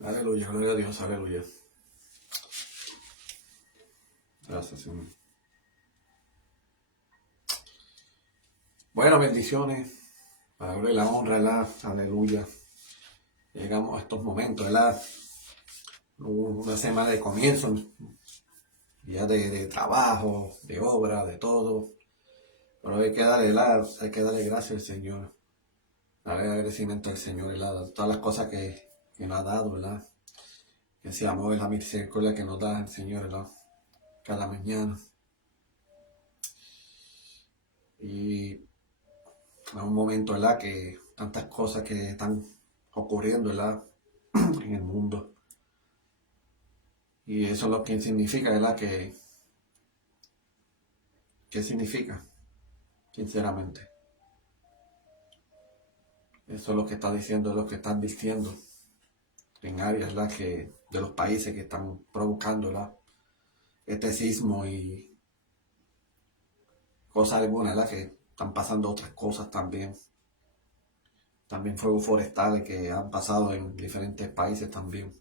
Aleluya, gloria a Dios, aleluya. Gracias, Señor. Bueno, bendiciones. Para la gloria y la honra, ¿verdad? Aleluya. Llegamos a estos momentos, ¿verdad? Una semana de comienzo, ya de trabajo, de obra, de todo. Pero hay que darle, ¿verdad? Hay que darle gracias al Señor. Darle agradecimiento al Señor, ¿verdad? Todas las cosas que nos ha dado, ¿verdad? Que ese amor y la misericordia que nos da el Señor, ¿verdad? Cada mañana. Y a un momento, ¿verdad? Que tantas cosas que están ocurriendo, ¿verdad? En el mundo. Y eso es lo que significa, ¿verdad? ¿Qué significa? Sinceramente. Eso es lo que está diciendo, es lo que están diciendo en áreas, ¿verdad? De los países que están provocando, ¿verdad? Este sismo y cosas algunas, ¿verdad? Que están pasando otras cosas también. También fuegos forestales que han pasado en diferentes países también.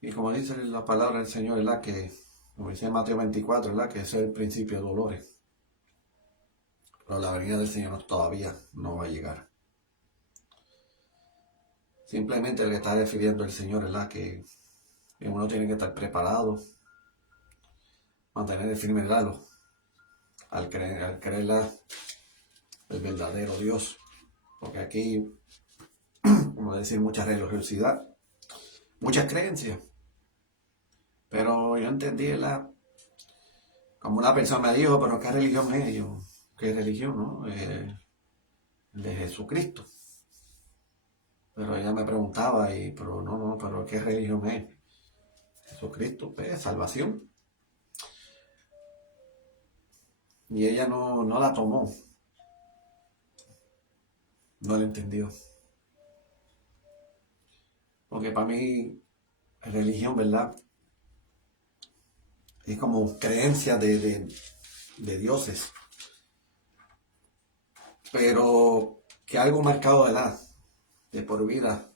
Y como dice la palabra del Señor, ¿verdad? Como dice Mateo 24, ¿verdad? Que ese es el principio de dolores. Pero la venida del Señor todavía no va a llegar. Simplemente le está refiriendo el Señor, ¿verdad? Que uno tiene que estar preparado, mantener el firme grado al creer el verdadero Dios. Porque aquí, como decir, mucha religiosidad, muchas creencias. Pero yo entendí, como una persona me dijo, pero ¿qué religión es? Yo, ¿qué religión, no? De Jesucristo. Pero ella me preguntaba, pero no, pero ¿qué religión es? Jesucristo, pues, salvación. Y ella no la tomó, no la entendió. Porque para mí, religión, ¿verdad? Es como creencia de dioses. Pero que algo marcado, ¿verdad? De por vida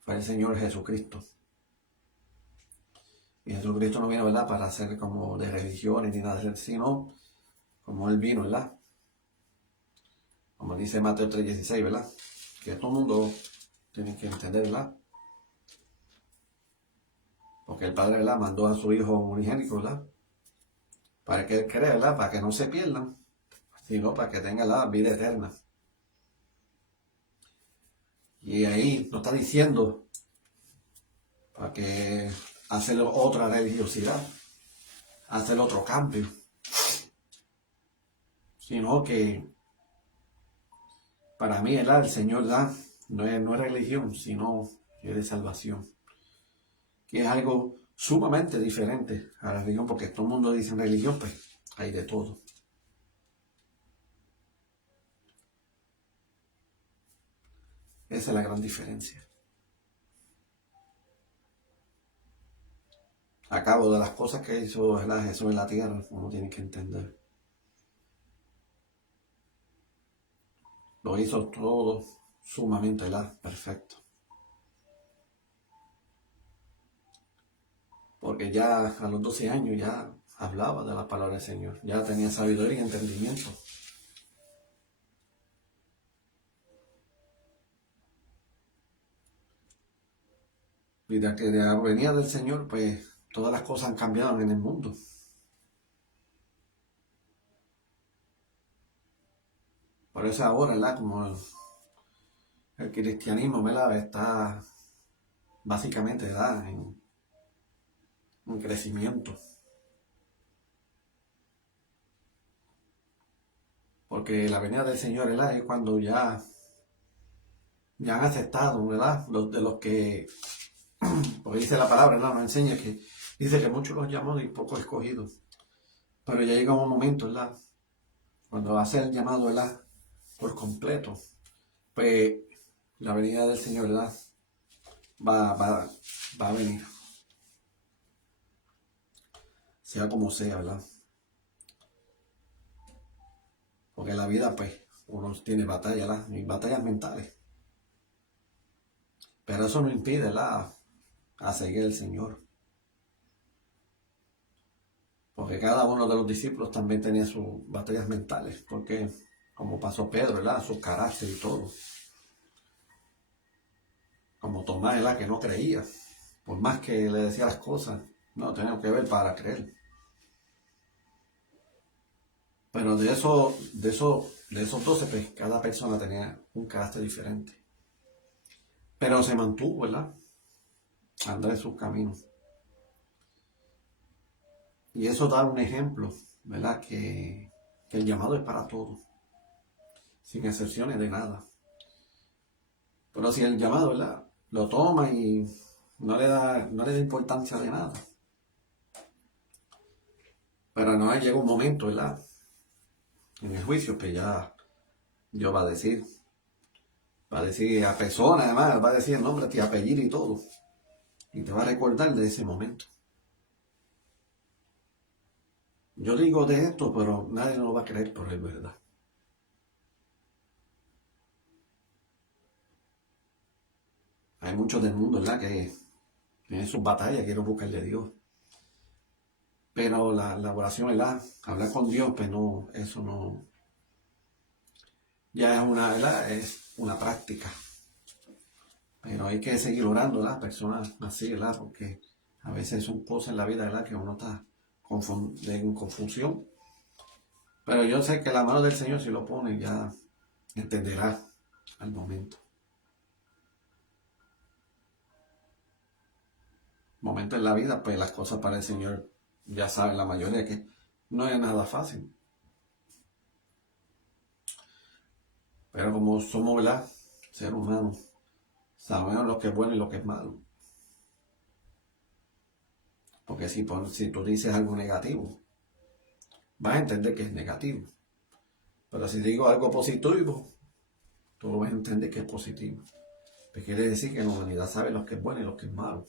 fue el Señor Jesucristo. Y Jesucristo no vino, ¿verdad? Para ser como de religiones ni nada de eso, sino como Él vino, ¿verdad? Como dice Mateo 3:16, ¿verdad? Que todo el mundo tiene que entender, ¿verdad? Porque el Padre, ¿verdad? Mandó a su Hijo unigénito, ¿verdad? Para que Él crea, ¿verdad? Para que no se pierdan, sino para que tengan la vida eterna. Y ahí nos está diciendo para que hacer otra religiosidad, hacer otro cambio, sino que para mí el Señor no es religión, sino que es de salvación, que es algo sumamente diferente a la religión, porque todo el mundo dice religión, pues hay de todo. Esa es la gran diferencia. A cabo de las cosas que hizo, ¿verdad? Jesús en la tierra, uno tiene que entender. Lo hizo todo sumamente, ¿verdad? Perfecto. Porque ya a los 12 años ya hablaba de la palabra del Señor, ya tenía sabiduría y entendimiento. Y de que venía del Señor, pues todas las cosas han cambiado en el mundo. Por eso ahora, ¿verdad? Como el cristianismo, ¿verdad? Está básicamente, ¿verdad? En crecimiento. Porque la venida del Señor, ¿verdad? Es cuando ya han aceptado, ¿verdad? De los que, porque dice la palabra, ¿verdad? Nos enseña que dice que muchos los llamó y pocos escogidos. Pero ya llega un momento, ¿verdad? Cuando va a ser llamado, ¿verdad? Por completo. Pues la venida del Señor, ¿verdad? Va a venir. Sea como sea, ¿verdad? Porque en la vida, pues, uno tiene batallas, ¿verdad? Y batallas mentales. Pero eso no impide, ¿verdad?, a seguir el Señor. Porque cada uno de los discípulos también tenía sus batallas mentales, porque como pasó Pedro, ¿verdad?, su carácter y todo. Como Tomás, ¿verdad?, que no creía. Por más que le decía las cosas, no, tenemos que ver para creer. Pero de esos 12, pues cada persona tenía un carácter diferente. Pero se mantuvo, ¿verdad?, andar en sus caminos. Y eso da un ejemplo, ¿verdad?, que el llamado es para todos, sin excepciones de nada. Pero si el llamado, ¿verdad?, lo toma y no le da importancia de nada. Pero no llega un momento, ¿verdad?, en el juicio que ya Dios va a decir a personas, además, va a decir el nombre, tu apellido y todo. Y te va a recordar de ese momento. Yo digo de esto, pero nadie nos lo va a creer, pero es verdad. Hay muchos del mundo, ¿verdad?, que tienen sus batallas, quieren buscarle a Dios. Pero la oración, ¿verdad?, hablar con Dios, pues no, eso no. Ya es una, ¿verdad?, es una práctica. Pero hay que seguir orando, las personas así, ¿verdad?, porque a veces son cosas en la vida, ¿verdad?, que uno está en confusión. Pero yo sé que la mano del Señor, si lo pone, ya entenderá al momento. Momento en la vida, pues las cosas para el Señor, ya saben la mayoría que no es nada fácil. Pero como somos, ¿verdad?, seres humanos, sabemos lo que es bueno y lo que es malo. Porque si tú dices algo negativo, vas a entender que es negativo. Pero si digo algo positivo, tú lo vas a entender que es positivo. Pues quiere decir que la humanidad sabe lo que es bueno y lo que es malo.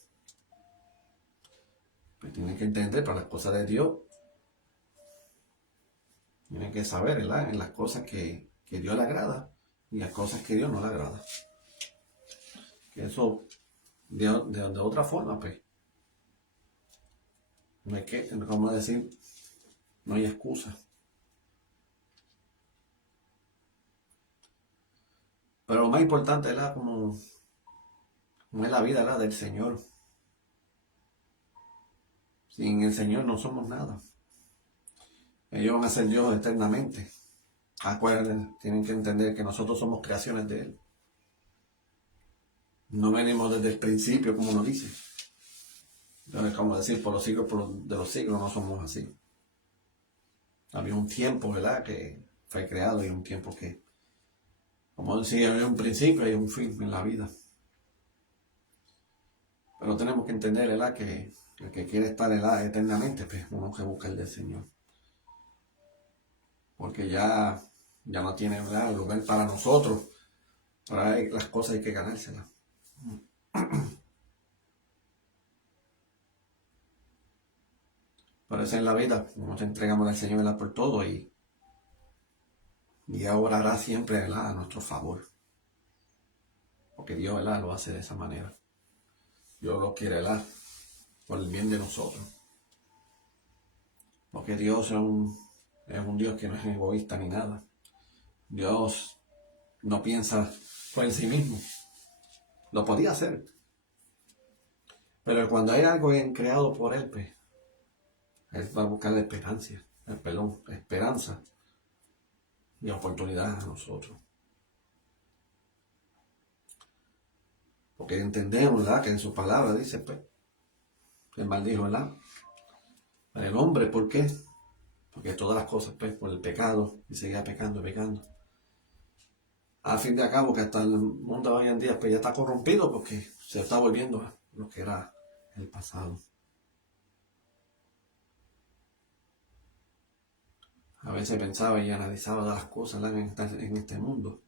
Pues tienen que entender para las cosas de Dios. Tienen que saber, ¿verdad?, en las cosas que Dios le agrada y las cosas que Dios no le agrada. Que eso, de otra forma, pues, no hay que, como decir, no hay excusa. Pero lo más importante, ¿verdad?, como es la vida, ¿verdad?, del Señor. Sin el Señor no somos nada. Ellos van a ser Dios eternamente. Acuérdense, tienen que entender que nosotros somos creaciones de Él. No venimos desde el principio, como nos dice. Entonces, como decir, por los siglos de los siglos no somos así. Había un tiempo, ¿verdad?, que fue creado y un tiempo que, como decía, había un principio y un fin en la vida. Pero tenemos que entender, ¿verdad?, que el que quiere estar eternamente, pues uno que busca el del Señor. Porque ya no tiene, ¿verdad?, lugar para nosotros. Para las cosas hay que ganárselas. Por eso en la vida nos entregamos al Señor, ¿verdad?, por todo y ahora hará siempre, ¿verdad?, a nuestro favor. Porque Dios, ¿verdad?, lo hace de esa manera. Dios lo quiere, ¿verdad?, por el bien de nosotros. Porque Dios es un Dios que no es egoísta ni nada. Dios no piensa por en sí mismo. Lo podía hacer. Pero cuando hay algo creado por Él, pues, Él va a buscar la esperanza y oportunidades a nosotros. Porque entendemos, ¿verdad?, que en su palabra dice, pues, el maldijo, ¿verdad?, para el hombre, ¿por qué? Porque todas las cosas, pues, por el pecado, y seguía pecando. A fin de cabo, que hasta el mundo hoy en día, pues, ya está corrompido porque se está volviendo a lo que era el pasado. A veces pensaba y analizaba las cosas, ¿verdad?, en este mundo.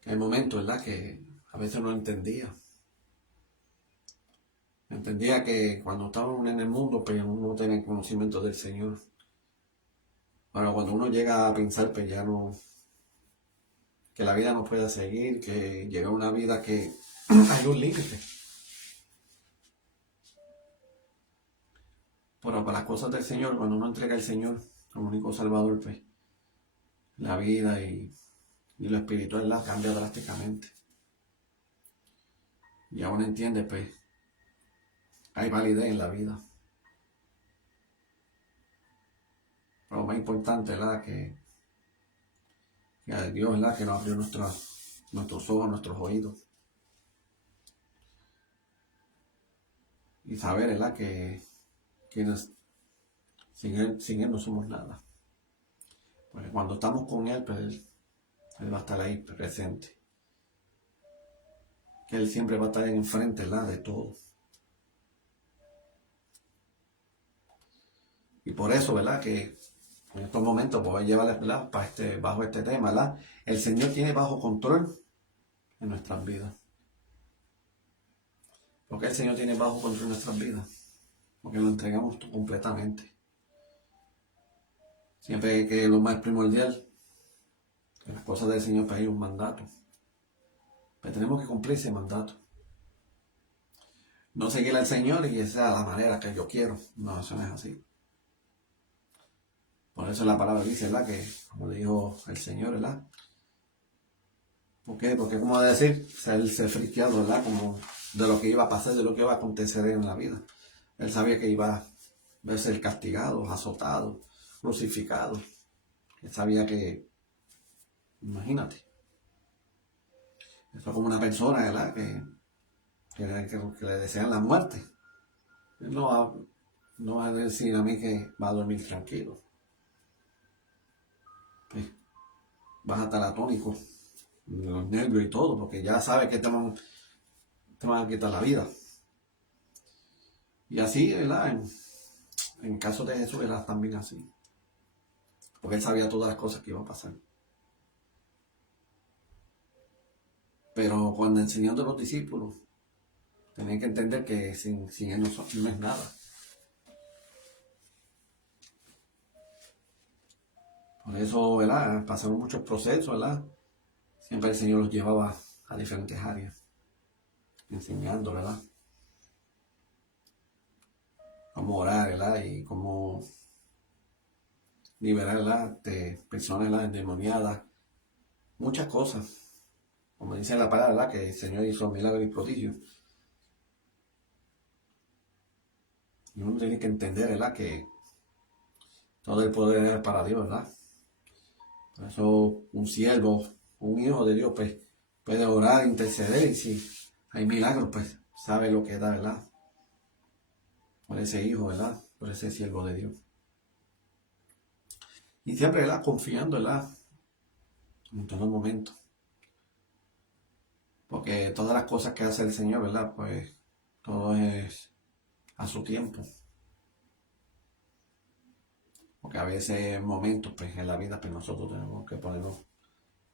Que hay momentos, ¿verdad?, que a veces no entendía. Entendía que cuando estaba en el mundo, pues uno no tenía conocimiento del Señor. Pero cuando uno llega a pensar, pues ya no que la vida no puede seguir, que llega una vida que hay un límite. Pero para las cosas del Señor, cuando uno entrega al Señor como único Salvador, pues la vida y lo espiritual la cambia drásticamente. Y aún entiende, pues, hay validez en la vida. Pero lo más importante, ¿verdad? Que a Dios, ¿verdad? Que nos abrió nuestros ojos, nuestros oídos. Y saber, ¿verdad? Que sin él no somos nada. Porque cuando estamos con Él, pues Él va a estar ahí presente. Que Él siempre va a estar enfrente, ¿verdad? De todo. Y por eso, ¿verdad? Que en estos momentos voy a llevarles, ¿verdad? Bajo este tema, ¿verdad? El Señor tiene bajo control en nuestras vidas. Porque el Señor tiene bajo control en nuestras vidas. Porque lo entregamos completamente. Siempre que lo más primordial, que las cosas del Señor para ir un mandato. Pero tenemos que cumplir ese mandato. No seguir al Señor y esa es la manera que yo quiero. No, eso no es así. Por eso la palabra dice, ¿verdad? Que, como dijo el Señor, ¿verdad? ¿Por qué? Porque, como decir, él se friqueado, ¿verdad? Como de lo que iba a pasar, de lo que iba a acontecer en la vida. Él sabía que iba a ser castigado, azotado, crucificado. Él sabía que, imagínate, eso es como una persona, ¿verdad? Que le desean la muerte. Él no va a decir a mí que va a dormir tranquilo. Pues, vas a estar atónico, de los nervios y todo, porque ya sabes que te van a quitar la vida. Y así, ¿verdad? En el caso de Jesús era también así. Porque él sabía todas las cosas que iban a pasar. Pero cuando enseñó a los discípulos, tenían que entender que sin él no es nada. Por eso, ¿verdad? Pasaron muchos procesos, ¿verdad? Siempre el Señor los llevaba a diferentes áreas, enseñando, ¿verdad? Cómo orar, ¿verdad? Y cómo liberar, ¿verdad? De personas, ¿verdad? Endemoniadas. Muchas cosas. Como dice la palabra, ¿verdad? Que el Señor hizo milagros y prodigios. Y uno tiene que entender, ¿verdad? Que todo el poder es para Dios, ¿verdad? Por eso un siervo, un hijo de Dios, pues puede orar, interceder, y si hay milagros, pues sabe lo que da, ¿verdad? Por ese hijo, ¿verdad? Por ese siervo de Dios. Y siempre, ¿verdad? Confiando, ¿verdad? En todo momento. Porque todas las cosas que hace el Señor, ¿verdad? Pues todo es a su tiempo. Porque a veces momentos, pues en la vida, pues nosotros tenemos que ponernos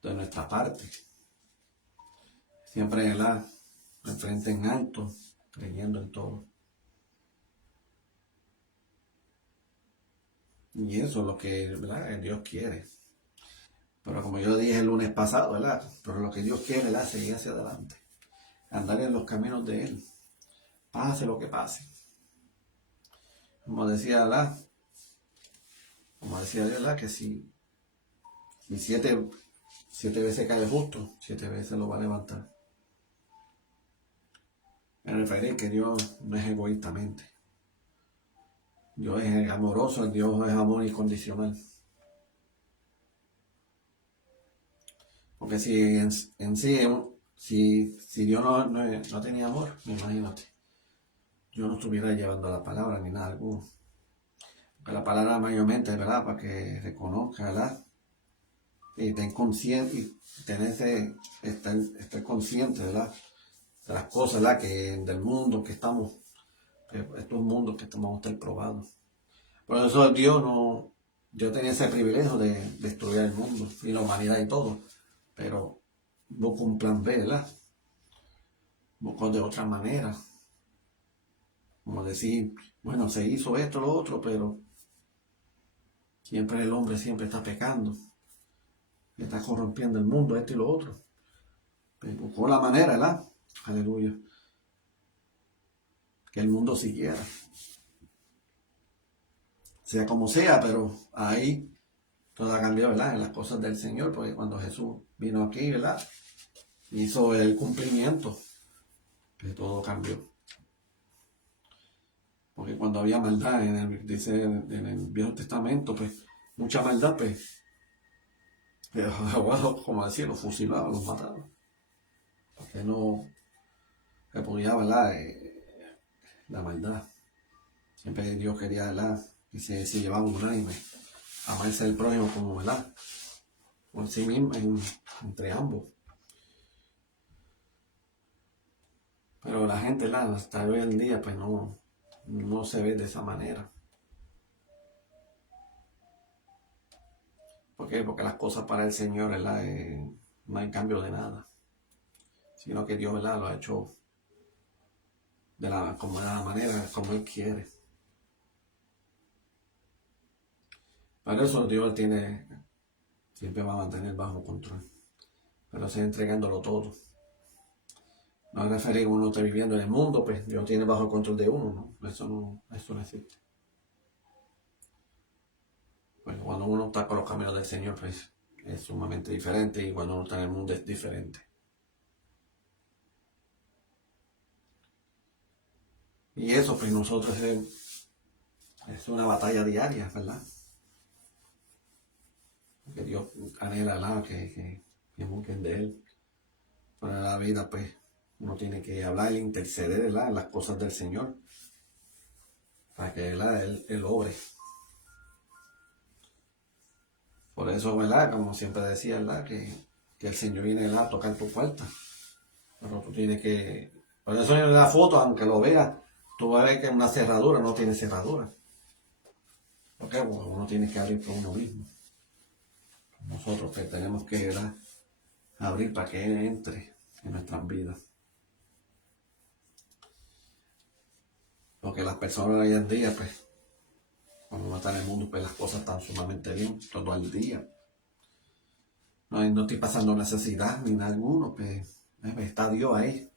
de nuestra parte. Siempre, ¿verdad? De frente en alto, creyendo en todo. Y eso es lo que, ¿verdad? Dios quiere. Pero como yo dije el lunes pasado, ¿verdad? Pero lo que Dios quiere, ¿verdad? Seguir hacia adelante. Andar en los caminos de Él. Pase lo que pase. Como decía, ¿verdad? Como decía Dios, ¿verdad? Que si 7 veces cae el justo, 7 veces lo va a levantar. Me referiré que Dios no es egoístamente. Dios es amoroso, Dios es amor incondicional. Porque si en sí, si Dios no tenía amor, imagínate, yo no estuviera llevando la palabra ni nada alguno. Porque la palabra mayormente, ¿verdad? Para que reconozca, ¿verdad? Y estar consciente, y estar consciente, ¿verdad? De las cosas, ¿verdad? Del mundo que estamos, estos mundos que estamos a estar probados. Por eso yo tenía ese privilegio de destruir el mundo y la humanidad y todo, pero busco un plan B, ¿verdad? Busco de otra manera, como decir, bueno, se hizo esto, lo otro, pero siempre el hombre siempre está pecando. que está corrompiendo el mundo, esto y lo otro. Pues buscó la manera, ¿verdad? Aleluya. Que el mundo siguiera. Sea como sea, pero ahí todo ha cambiado, ¿verdad? En las cosas del Señor, porque cuando Jesús vino aquí, ¿verdad? Hizo el cumplimiento, que todo cambió. Porque cuando había maldad, dice en el Viejo Testamento, pues, mucha maldad, pues, como decía, los fusilaban, los mataban. Porque no se podía, ¿verdad? La maldad. Siempre Dios quería, ¿verdad? Y se llevaba un unánime. Amarse el prójimo como, ¿verdad? Por sí mismo, entre ambos. Pero la gente, ¿verdad? Hasta hoy en día, pues no se ve de esa manera. ¿Por qué? Porque las cosas para el Señor, ¿verdad? No hay cambio de nada. Sino que Dios, ¿verdad? Lo ha hecho de la manera como Él quiere. Para eso Dios siempre va a mantener bajo control. Pero sigue entregándolo todo. No es referir a uno esté viviendo en el mundo, pues Dios tiene bajo control de uno, ¿no? Eso no existe. Pues cuando uno está por los caminos del Señor, pues es sumamente diferente, y cuando uno está en el mundo es diferente. Y eso, pues nosotros es una batalla diaria, ¿verdad? Porque Dios anhela, ¿verdad? Que busquen de Él. Para la vida, pues uno tiene que hablar e interceder, ¿verdad? En las cosas del Señor, para que, ¿verdad? Él obre. Por eso, ¿verdad? Como siempre decía, ¿verdad? Que el Señor viene, ¿verdad? A tocar tu puerta. Pero tú tienes que... Por eso en la foto, aunque lo veas, tú vas a ver que una cerradura no tiene cerradura. Porque uno tiene que abrir por uno mismo. Nosotros que tenemos que, ¿verdad? Abrir para que Él entre en nuestras vidas. Porque las personas hoy en día, pues, cuando uno está en el mundo, pues las cosas están sumamente bien, todo el día. No estoy pasando necesidad ni nada alguno, pues está Dios ahí.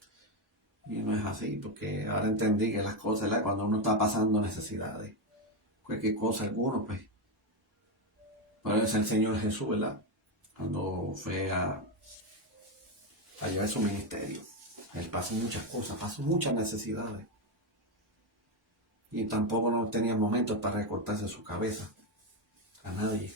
Y no es así, porque ahora entendí que las cosas, ¿verdad? Cuando uno está pasando necesidades, cualquier cosa alguno, pues, por eso es el Señor Jesús, ¿verdad? Cuando fue a llevar su ministerio, Él pasó muchas cosas, pasó muchas necesidades. Y tampoco no tenía momentos para recortarse su cabeza a nadie.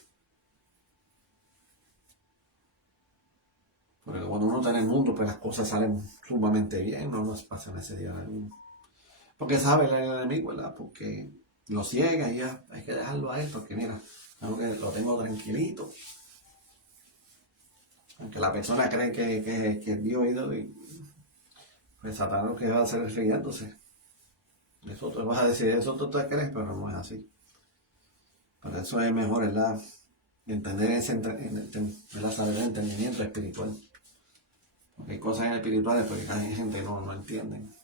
Porque cuando uno está en el mundo, pues las cosas salen sumamente bien, no nos pasa necesidad alguna. Porque sabe el enemigo, ¿verdad? Porque lo ciega y ya hay que dejarlo a él, porque mira, lo tengo tranquilito. Aunque la persona cree que Dios ha ido, y pues Satanás lo que va a hacer es riéndose. Eso tú vas a decir, eso tú te crees, pero no es así. Por eso es mejor, ¿verdad? Entender ¿verdad? Saber el entendimiento espiritual. Porque hay cosas espirituales porque hay gente que no entienden.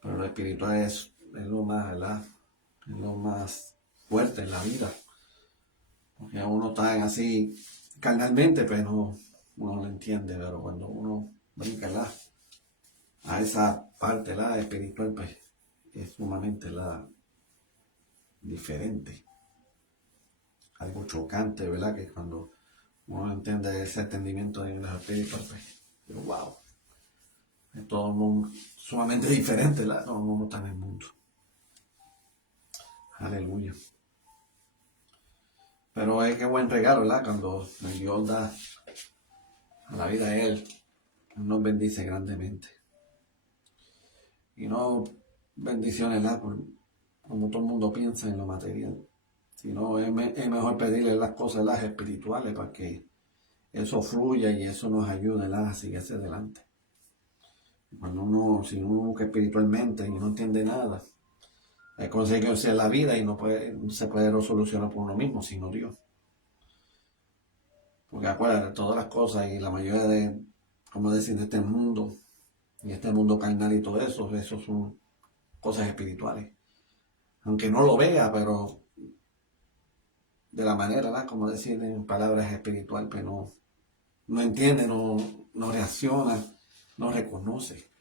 Pero lo espiritual es lo más, ¿verdad? Es lo más fuerte en la vida. Porque uno está así carnalmente, pero uno lo entiende. Pero cuando uno brinca, ¿verdad? A esa parte, ¿verdad? Espiritual, pues es sumamente, ¿verdad? Diferente. Algo chocante, ¿verdad? Que cuando uno entiende ese entendimiento de los espirituales, pues, pero wow. Es todo un mundo sumamente diferente, ¿verdad? Todo el mundo está en el mundo. Aleluya. Pero es que buen regalo, ¿verdad? Cuando Dios da a la vida de Él, nos bendice grandemente. Y no bendiciones, ¿verdad? Como todo el mundo piensa en lo material. Sino es mejor pedirle las cosas, las espirituales, para que eso fluya y eso nos ayude, ¿verdad? A seguir hacia adelante. Si uno busca espiritualmente y no entiende nada, hay cosas que hacer la vida y no se puede solucionar por uno mismo, sino Dios. Porque acuérdate, todas las cosas y la mayoría de, como decir, de este mundo, y este mundo carnal y todo eso son cosas espirituales. Aunque no lo vea, pero de la manera, ¿verdad? Como decir en palabras espiritual, pero no entiende, no reacciona, no reconoce.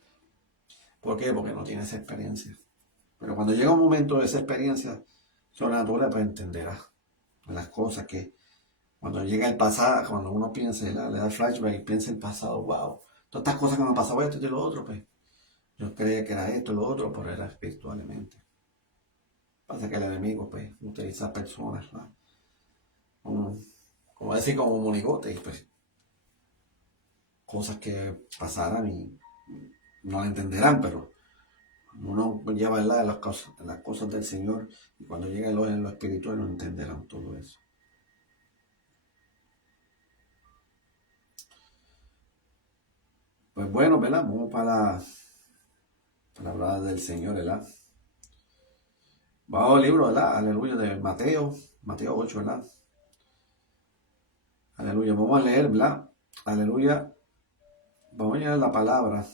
¿Por qué? Porque no tiene esa experiencia. Pero cuando llega un momento de esa experiencia sobrenatural, pues entenderá las cosas que cuando llega el pasado, cuando uno piensa, le da flashback y piensa el pasado, wow, todas estas cosas que me han pasado, esto y lo otro, pues yo creía que era esto y lo otro, pero era espiritualmente. Pasa que el enemigo, pues, utiliza personas, ¿no? Como decir, como monigote, y pues, cosas que pasarán y no la entenderán, pero uno lleva, ¿verdad?, las cosas del Señor, y cuando llega en lo espiritual no entenderán todo eso. Pues bueno, ¿verdad? Vamos para la palabra del Señor, ¿verdad? Vamos al libro, ¿verdad? Aleluya, de Mateo 8, ¿verdad? Aleluya, vamos a leer, ¿verdad? Aleluya, vamos a leer la palabra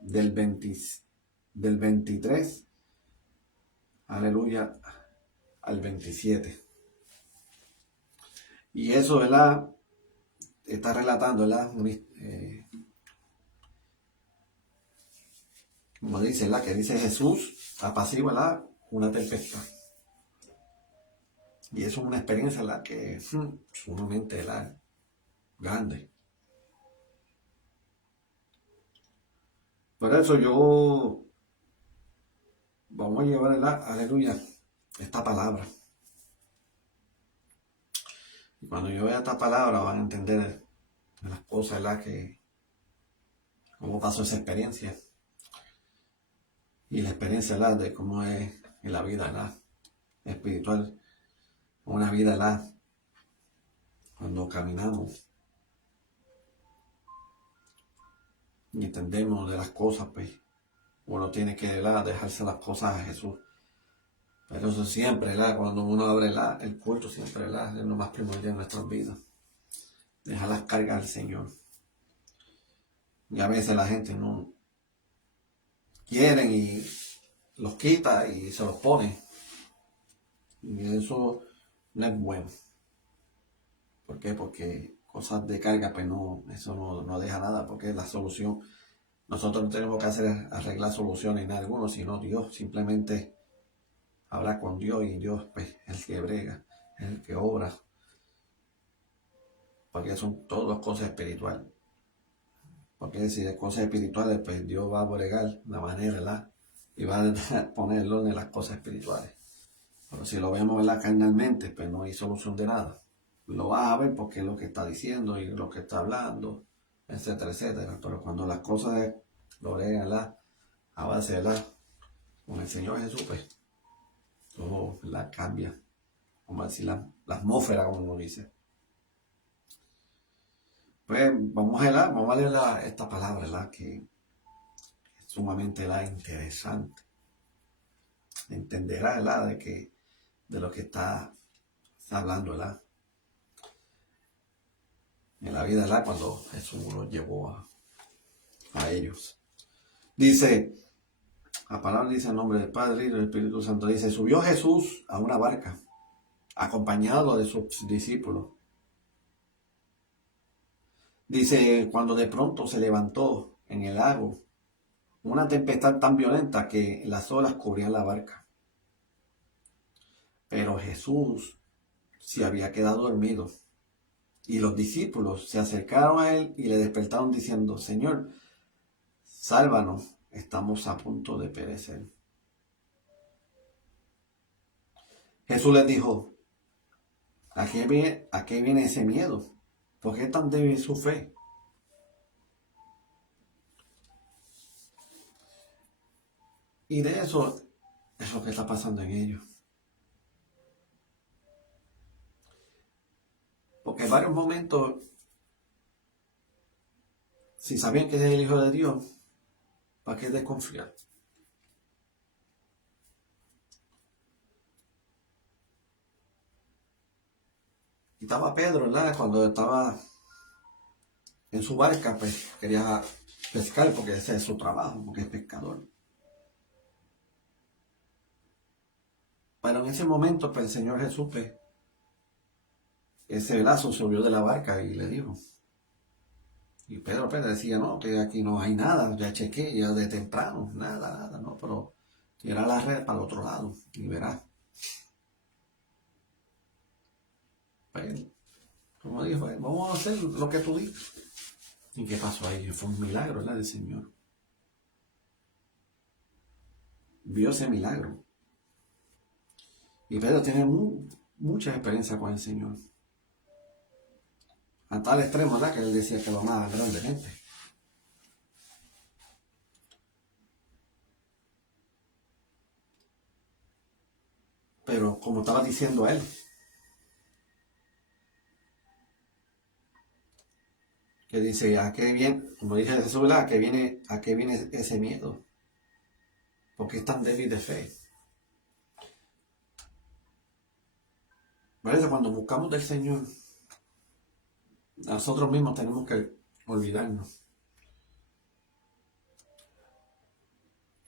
del 23, aleluya, al 27. Y eso, ¿verdad? Está relatando, ¿verdad? Como dice, ¿verdad? Que dice Jesús apacigua, ¿verdad?, una tempestad. Y eso es una experiencia, ¿verdad?, que es sumamente, ¿verdad?, grande. Por eso vamos a llevar, ¿verdad?, aleluya, esta palabra. Y cuando yo vea esta palabra van a entender las cosas, ¿verdad?, cómo pasó esa experiencia. Y la experiencia, ¿verdad?, de cómo es en la vida, ¿verdad?, espiritual. Una vida, ¿verdad?, cuando caminamos y entendemos de las cosas, pues uno tiene que, ¿verdad?, dejarse las cosas a Jesús. Pero eso siempre, ¿verdad?, cuando uno abre el culto, siempre, ¿verdad?, es lo más primordial en nuestras vidas. Dejar las cargas al Señor. Y a veces la gente no quiere y los quita y se los pone. Y eso no es bueno. ¿Por qué? Porque cosas de carga, pues no, eso no deja nada, porque es la solución. Nosotros no tenemos que hacer arreglar soluciones en alguno, sino Dios. Simplemente hablar con Dios, y Dios, pues, es el que brega, es el que obra. Porque son todas cosas espirituales. Porque si es cosas espirituales, pues Dios va a bregar la manera, ¿verdad?, y va a ponerlo en las cosas espirituales. Pero si lo vemos, ¿verdad?, carnalmente, pues no hay solución de nada. Lo vas a ver porque es lo que está diciendo y lo que está hablando, etcétera, etcétera. Pero cuando las cosas lo bregan, ¿verdad?, a base, ¿verdad?, con el Señor Jesús, pues todo, ¿verdad?, cambia. Vamos a decir, la atmósfera, como uno dice. Pues vamos a leer esta palabra, ¿verdad?, que es sumamente, ¿verdad?, interesante. Entenderá, ¿verdad?, de lo que está hablando, ¿verdad?, en la vida, ¿verdad?, cuando Jesús los llevó a ellos. Dice, la palabra dice en nombre del Padre y del Espíritu Santo, dice, subió Jesús a una barca, acompañado de sus discípulos. Dice, cuando de pronto se levantó en el lago una tempestad tan violenta que las olas cubrían la barca. Pero Jesús se había quedado dormido. Y los discípulos se acercaron a él y le despertaron diciendo, Señor, sálvanos, estamos a punto de perecer. Jesús les dijo, ¿a qué viene ese miedo? ¿Por qué tan débil su fe? Y de eso es lo que está pasando en ellos. Porque en varios momentos, si sabían que es el Hijo de Dios, ¿para qué desconfiar? Y estaba Pedro, ¿verdad?, cuando estaba en su barca, pues quería pescar porque ese es su trabajo, porque es pescador. Pero en ese momento, pues el Señor Jesús, pues, ese velazo subió de la barca y le dijo. Y Pedro decía, no, que aquí no hay nada, ya chequé, ya de temprano, nada, no, pero tira la red para el otro lado y verás. Pues, como dijo, vamos a hacer lo que tú dices. ¿Y qué pasó ahí? Fue un milagro, ¿verdad? Del Señor. Vio ese milagro. Y Pedro tiene mucha experiencia con el Señor. A tal extremo, ¿verdad? Que él decía que lo amaba grandemente. Pero como estaba diciendo él, que dice, ¿a qué viene? Como dice Jesús, ¿verdad? ¿A qué viene ese miedo? Porque es tan débil de fe. Por eso cuando buscamos del Señor, nosotros mismos tenemos que olvidarnos.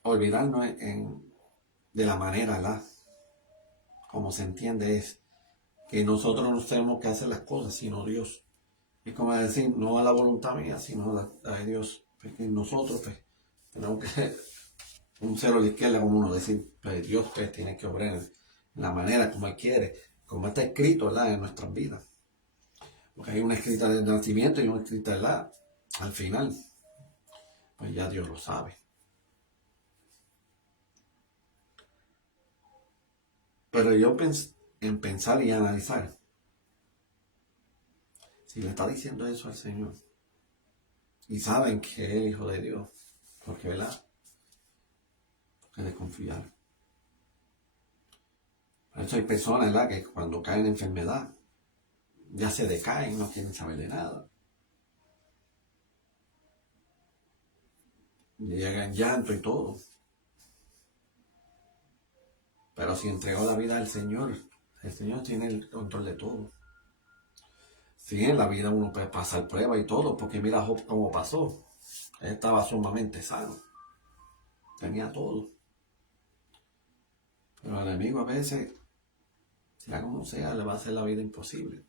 Olvidarnos de la manera, ¿verdad? Como se entiende es que nosotros no tenemos que hacer las cosas, sino Dios. Es como decir, no a la voluntad mía, sino a la de Dios. Porque nosotros pues, tenemos que un cero a la izquierda, como uno decir, pues Dios pues, tiene que obrar en la manera como Él quiere, como está escrito, ¿verdad? En nuestras vidas. Porque hay una escrita del nacimiento y una escrita, ¿verdad? Al final. Pues ya Dios lo sabe. Pero yo en pensar y analizar, si le está diciendo eso al Señor, y saben que es el Hijo de Dios, porque, ¿verdad? Porque desconfiar. Por eso hay personas, ¿verdad? Que cuando caen en enfermedad, ya se decaen, no quieren saber de nada. Llegan llanto y todo. Pero si entregó la vida al Señor, el Señor tiene el control de todo. Sí, en la vida uno puede pasar pruebas y todo, porque mira Job cómo pasó. Él estaba sumamente sano. Tenía todo. Pero al enemigo a veces, sea como sea, le va a hacer la vida imposible.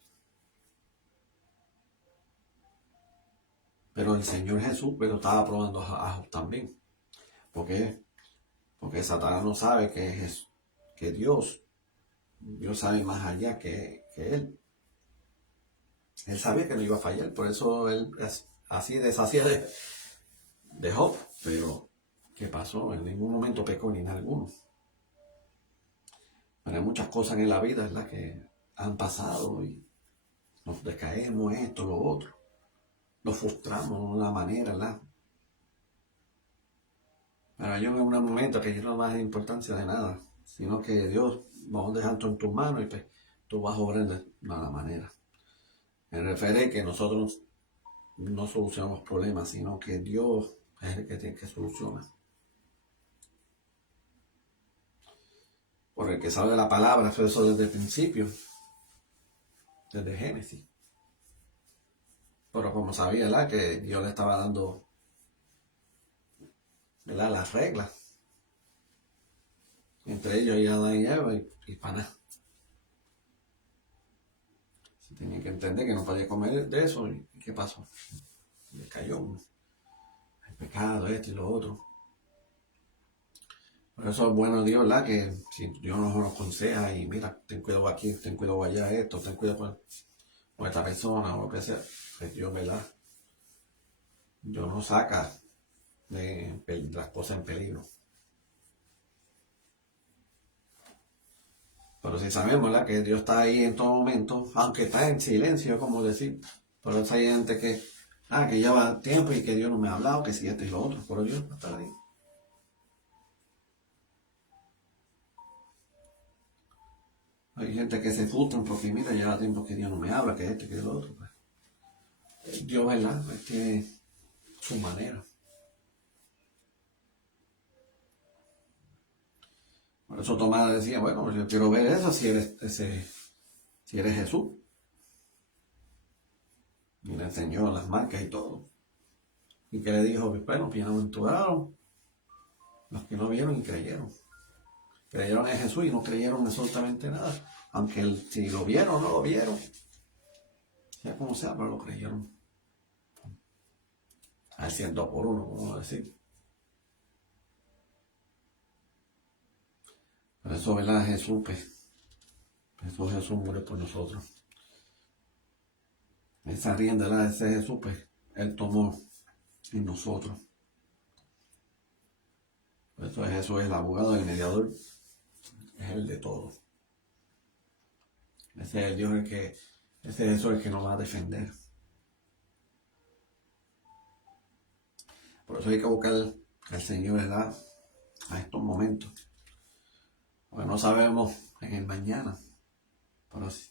Pero el Señor Jesús, pero estaba probando a Job también. ¿Por qué? Porque Satanás no sabe que Dios sabe más allá que él. Él sabía que no iba a fallar, por eso él así deshacía de Job. Pero, ¿qué pasó? En ningún momento pecó ni en alguno. Pero hay muchas cosas en la vida, ¿verdad? Que han pasado y nos decaemos, esto, lo otro. Nos frustramos de una manera, ¿verdad? Pero yo en un momento que yo no más importancia de nada, sino que Dios, vamos dejando en tus manos y pues, tú vas a obrar de la manera. Me refiere que nosotros no solucionamos problemas, sino que Dios es el que tiene que solucionar. Por el que sabe la palabra, fue eso desde el principio, desde Génesis. Pero como sabía, ¿verdad? Que Dios le estaba dando, ¿verdad? Las reglas. Entre ellos y Adán y Eva y para nada. Se tenía que entender que no podía comer de eso. ¿Y qué pasó? Le cayó el pecado, esto y lo otro. Por eso es bueno Dios, ¿verdad? Que si Dios nos aconseja y mira, ten cuidado aquí, ten cuidado allá, esto, ten cuidado con esta persona o lo que sea, pues Dios, ¿verdad? Dios nos saca de las cosas en peligro. Pero si sabemos, ¿verdad? Que Dios está ahí en todo momento, aunque está en silencio, como decir. Pero hay gente que lleva tiempo y que Dios no me ha hablado, que si esto y lo otro, pero Dios no está ahí. Hay gente que se frustran porque mira, lleva tiempo que Dios no me habla, que esto y que lo otro. Pues. Dios, ¿verdad? Pues tiene su manera. Por eso Tomás decía, bueno, pues yo quiero ver eso si eres Jesús. Y le enseñó las marcas y todo. Y que le dijo, bueno, bienaventurados los que no vieron y creyeron. Creyeron en Jesús y no creyeron absolutamente nada. Aunque si lo vieron o no lo vieron, Sea como sea, pero lo creyeron. Al 100 por 1, vamos a decir. Por eso, ¿verdad? Jesús, pues, Jesús murió por nosotros. Esa rienda, ¿verdad? Ese Jesús, pues, Él tomó en nosotros. Por eso Jesús es el abogado, el mediador, es el de todo. Ese es el Dios ese es Jesús el que nos va a defender. Por eso hay que buscar al Señor, ¿verdad? A estos momentos. Porque no sabemos en el mañana. Pero si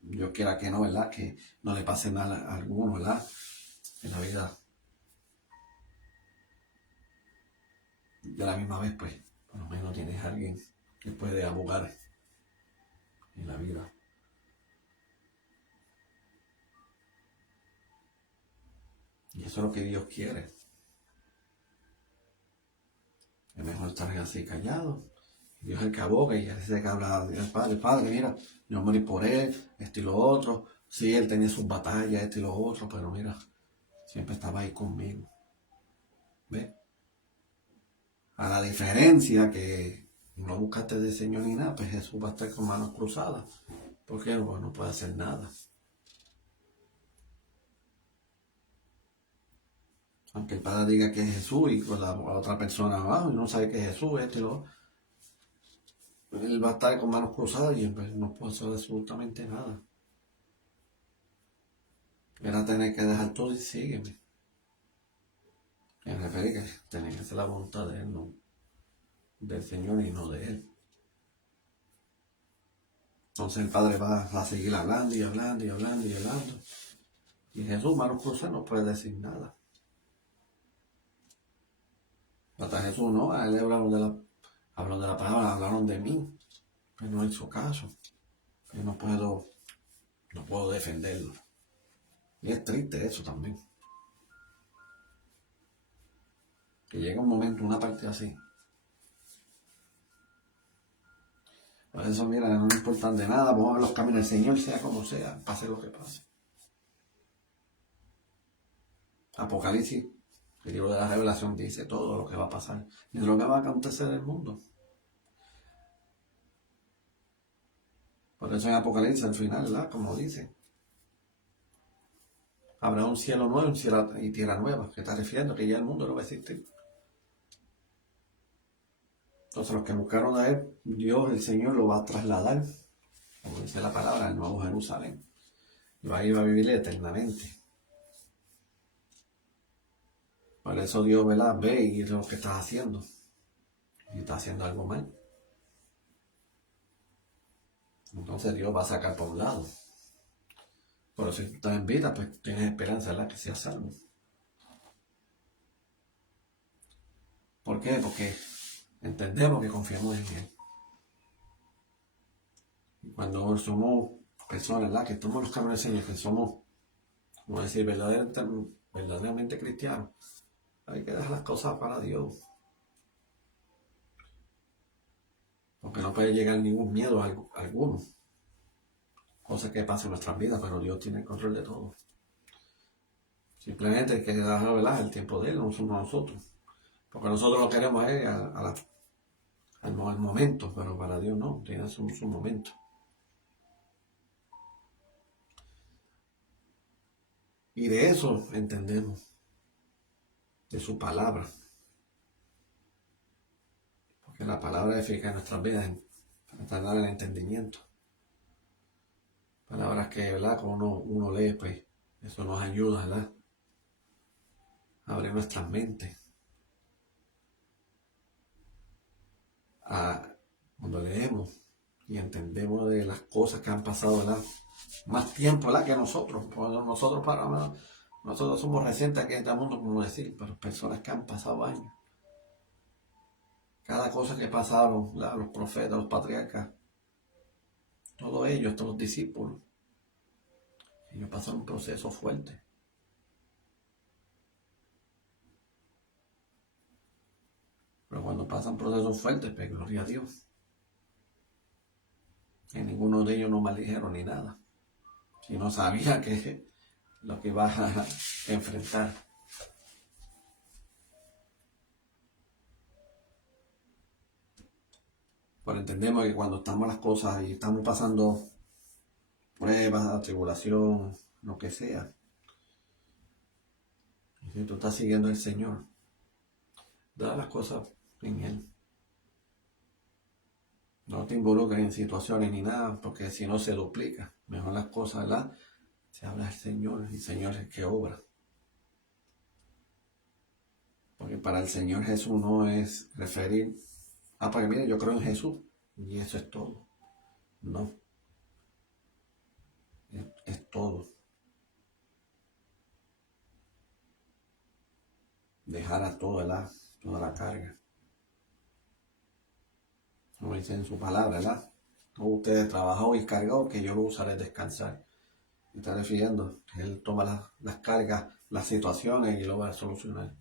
Dios quiera que no, ¿verdad? Que no le pase nada a alguno, ¿verdad? En la vida. De la misma vez, pues, por lo menos tienes a alguien que puede abogar en la vida. Y eso es lo que Dios quiere. Es mejor estar así callado. Dios es el que aboga y es el que habla al Padre, mira, yo morí por él, esto y lo otro. Sí, él tenía sus batallas, esto y lo otro, pero mira, siempre estaba ahí conmigo. ¿Ves? A la diferencia que no buscaste del Señor ni nada, pues Jesús va a estar con manos cruzadas, porque no puede hacer nada. Aunque el Padre diga que es Jesús y con la otra persona abajo y no sabe que es Jesús, esto y lo otro, él va a estar con manos cruzadas y pues, no puede hacer absolutamente nada. Él va a tener que dejar todo y sígueme. Me refiere que tiene que hacer la voluntad de Él, no del Señor y no de Él. Entonces el Padre va a seguir hablando y hablando y hablando y hablando. Y Jesús, manos cruzadas, no puede decir nada. Hasta Jesús no, a él hablaron de la palabra, hablaron de mí, pero no hizo caso. Yo no puedo defenderlo. Y es triste eso también. Que llega un momento, una parte así. Por eso, mira, no me importa de nada, vamos a ver los caminos del Señor, sea como sea, pase lo que pase. Apocalipsis, el libro de la Revelación, dice todo lo que va a pasar y de lo que va a acontecer en el mundo. Por eso en Apocalipsis, al final, ¿verdad? Como dice, habrá un cielo nuevo y tierra nueva, que está refiriendo que ya el mundo no va a existir. Entonces los que buscaron a él, Dios, el Señor, lo va a trasladar, como dice la palabra, al Nuevo Jerusalén. Y va a ir a vivir eternamente. Por eso Dios, ¿verdad? Ve y es lo que estás haciendo. Y estás haciendo algo mal. Entonces Dios va a sacar por un lado. Pero si tú estás en vida, pues tienes esperanza, ¿verdad? Que seas salvo. ¿Por qué? Porque entendemos que confiamos en Él. Y cuando somos personas, ¿verdad? Que tomamos los caminos del Señor, que somos, como decir, verdaderamente cristianos, hay que dejar las cosas para Dios. Porque no puede llegar ningún miedo a alguno. Cosas que pasan en nuestras vidas, pero Dios tiene el control de todo. Simplemente hay que dejar, ¿verdad? El tiempo de Él, no somos nosotros. Porque nosotros lo queremos al momento, pero para Dios no, tiene su momento. Y de eso entendemos, de su palabra. Porque la palabra es eficaz en nuestras vidas para dar el entendimiento. Palabras que, ¿verdad? Como uno lee, pues eso nos ayuda, ¿verdad? A abrir nuestras mentes. Cuando leemos y entendemos de las cosas que han pasado, ¿verdad? Más tiempo, ¿verdad? Que nosotros. Nosotros somos recientes aquí en este mundo, como decir, pero personas que han pasado años. Cada cosa que pasaron, ¿verdad? Los profetas, los patriarcas, todos ellos, todos los discípulos, ellos pasaron un proceso fuerte. Pero cuando pasan procesos fuertes, pues gloria a Dios. Y ninguno de ellos no maldijeron ni nada. si no sabía que lo que vas a enfrentar. Pero entendemos que cuando estamos las cosas y estamos pasando pruebas, tribulación, lo que sea, y si tú estás siguiendo al Señor, da las cosas en Él. No te involucres en situaciones ni nada, porque si no se duplica. Mejor las cosas, ¿verdad? Se habla del Señor, y el Señor es el que obra. Porque para el Señor Jesús no es referir, porque mire, yo creo en Jesús, y eso es todo. No, es todo. Dejar a todo, ¿verdad? Toda la carga. Como dice en su palabra, ¿verdad? Todos ustedes trabajados y cargados, que yo lo usaré descansar. Y está refiriendo que Él toma las cargas, las situaciones y lo va a solucionar.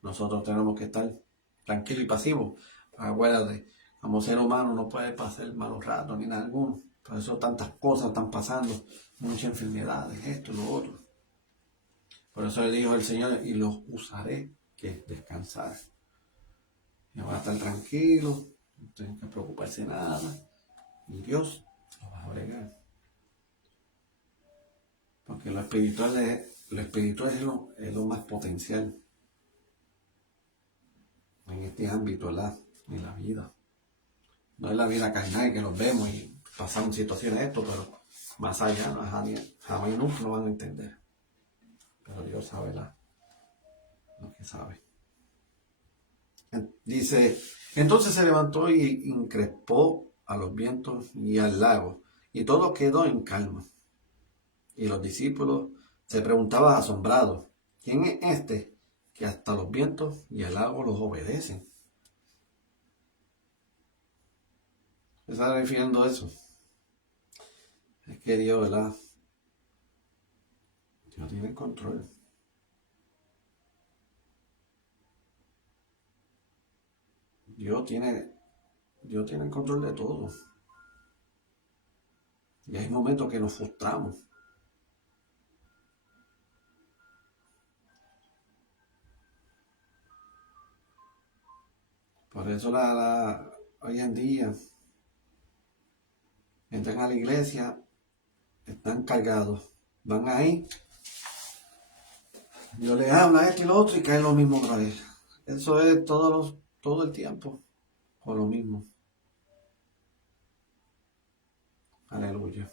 Nosotros tenemos que estar tranquilos y pasivos. Acuérdate, como ser humano no puede pasar malos ratos ni nada alguno. Por eso tantas cosas están pasando, muchas enfermedades, esto y lo otro. Por eso le dijo el Señor, y los usaré, que es descansar. Y van a estar tranquilos, no tienen que preocuparse nada. Y Dios lo va a bregar. Porque lo espiritual es lo más potencial en este ámbito, ¿verdad? En la vida. No es la vida carnal que nos vemos y pasamos situaciones esto, pero más allá jamás y nunca lo van a entender. Pero Dios sabe lo que sabe. Dice, entonces se levantó y increspó a los vientos y al lago, y todo quedó en calma. Y los discípulos se preguntaban asombrados, ¿quién es este que hasta los vientos y el lago los obedecen? ¿Se está refiriendo a eso? Es que Dios, ¿verdad? Dios tiene el control. Dios tiene el control de todo. Y hay momentos que nos frustramos. Por eso hoy en día entran a la iglesia, están cargados, van ahí, Dios les habla esto y lo otro y cae lo mismo otra vez. Eso es todo el tiempo, con lo mismo. Aleluya.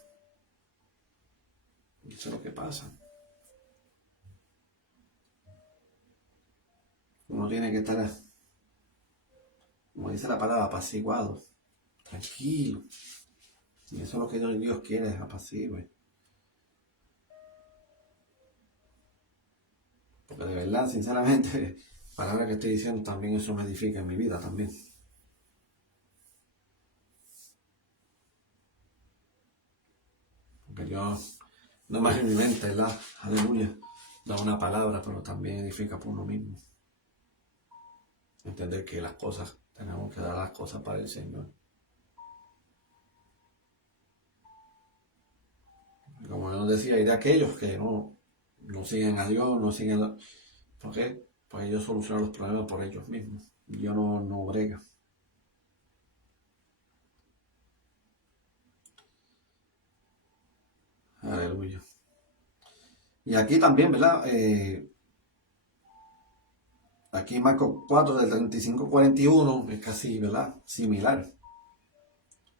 Eso es lo que pasa. Uno tiene que estar, como dice la palabra, apaciguado, tranquilo. Y eso es lo que Dios quiere, es apaciguar. Porque de verdad, sinceramente, palabra que estoy diciendo también eso me edifica en mi vida también. Porque Dios no más en mi mente, ¿verdad? Aleluya. Da una palabra, pero también edifica por uno mismo. Entender que las cosas, tenemos que dar las cosas para el Señor. Como nos decía, hay de aquellos que no siguen a Dios, no siguen. ¿Por qué? Pues ellos solucionan los problemas por ellos mismos. Dios no brega. Aleluya. Y aquí también, ¿verdad? Aquí Marcos 4, del 35 al 41, es casi, ¿verdad? Similar.